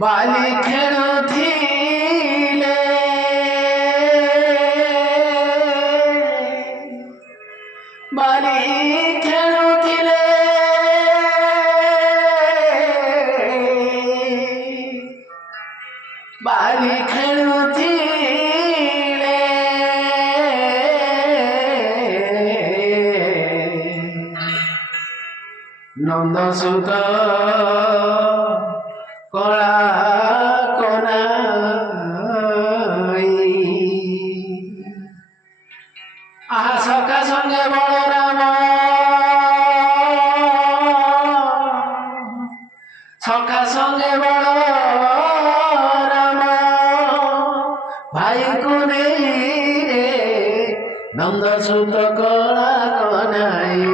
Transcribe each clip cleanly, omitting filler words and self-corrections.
ବାଲି ଖେଳୁଥିଲେ ବାଲି ଖେଳୁଥିଲେ ବାଲି ଖେଳୁଥିଲେ ନନ୍ଦସୁତ କଳା କନାଇ ଆହା ସଖା ସଙ୍ଗେ ବଳରାମ ସଖା ସଙ୍ଗେ ବଳରାମ ଭାଇକୁ ନେଇ ରେ ନନ୍ଦସୁତ କଳା କନାଇ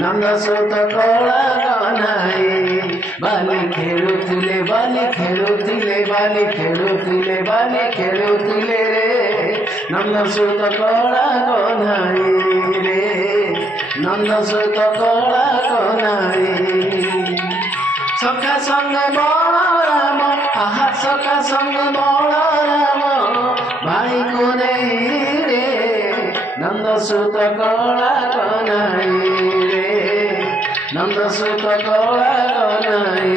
ନନ୍ଦସୁତ କଳା କନାଇ ବାଲି ଖେଳୁଥିଲେ ବାଲି ଖେଳୁଥିଲେ ବାଲି ଖେଳୁଥିଲେ ବାଲି ଖେଳୁଥିଲେ ରେ ନନ୍ଦସୁତ କଳା କନାଇ ରେ ନନ୍ଦସୁତ କଳା କନାଇ ସଖା ସଙ୍ଗ ବଳରାମ ଆହା ସଖା ସଙ୍ଗ ବଳରାମ ଭାଇକୁ ନେଇ ରେ ନନ୍ଦସୁତ କଳା କନାଇ ରେ ନନ୍ଦସୁତ କଳା କନାଇ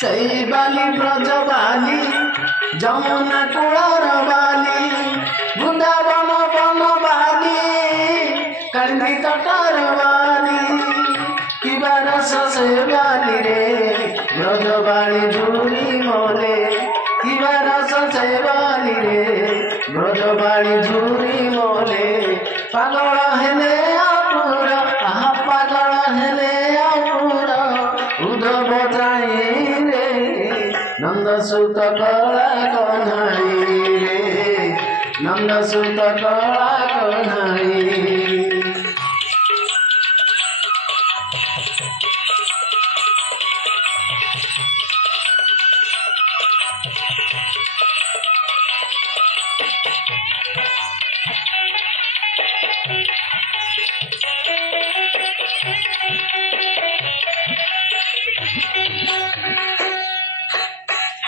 সেই বালি ব্রজ বালি যমুনা কুড়র বালি বৃন্দাবন বন বালি কান্দি তটর বালি কিবা রস সে বালি রে ব্রজ বালি ঝুরি মলে কিবা রস সে বালি রে ব্রজ বালি ঝুরি মলে পাগল হেলে অপুর আহা পাগল হেলে অপুর উদ্ধব যাই নন্দসুত কলা কনাই রে নন্দসুত কলা কনাই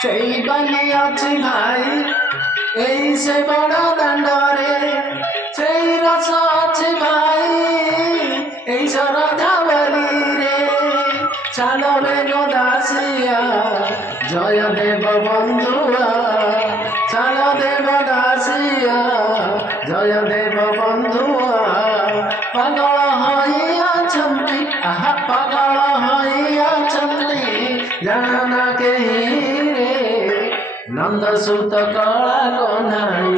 সেই বালি আছে ভাই এই সে বড় দাণ্ডরে সেই রস আছে ভাই এই শরধাবলী রে চালবে দাসিয়া জয় দেব বন্ধুয়া চাল দেব দাসিয়া জয় দেব বন্ধুয়া পাগল হইয়াছন্তি আহা পাগল হইয়াছন্তি জানা কেহি নন্দসুত কলা কনাই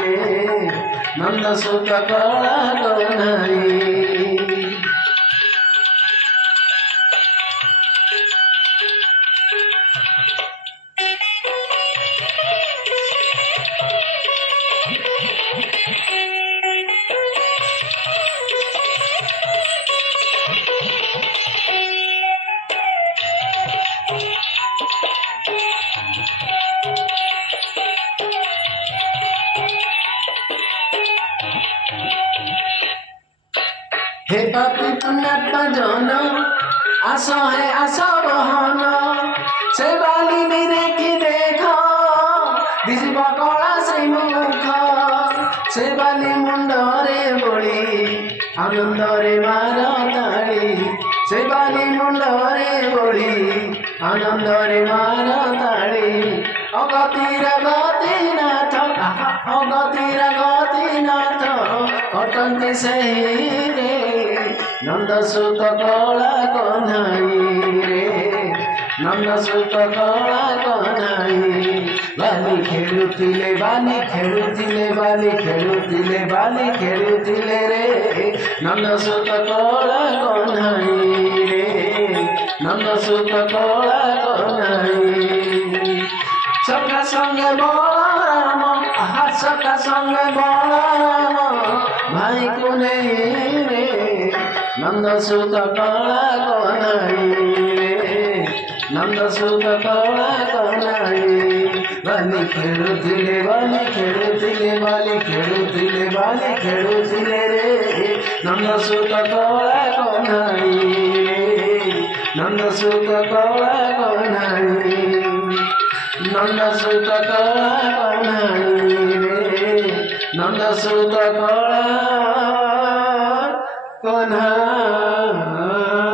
রে নন্দসুত কলা কনাই হে পাপি পুণ্যাত্মা জন আস হে আস বহন সে বালিনী রেখি দেখ দিশিব কলা সেই মুখ সে বালি মুন্ডরে বড়ি আনন্দরে মার তাড়ি সে বালি মুন্ডরে বড়ি আনন্দরে মার তাড়ি অগতির গতিনাথ অগতির গতিনাথ অটন্তি সেই রে নন্দসুত কলা কনাই রে নন্দসুত কলা কনাই বালি খেলুଥିଲେ বালি খেলুଥିଲେ বালি খেলুଥିଲେ বালি খেলুଥିଲେ রে নন্দসুত কলা কনাই রে नंद सुत कला कन्हई सखा संगे बलराम सखा संगे बलराम भाई को नहीं रे नंद सुत कला कन्हई नंद सुत कला कन्हई बाली खेलुथिले बाली खेलुथिले बाली खेलुथिले बाली खेलुथिले रे नंद सुत कला कन्हई नंद सुत कला कन्हई नंद सुत कला कन्हई रे नंद सुत कला कन्हई।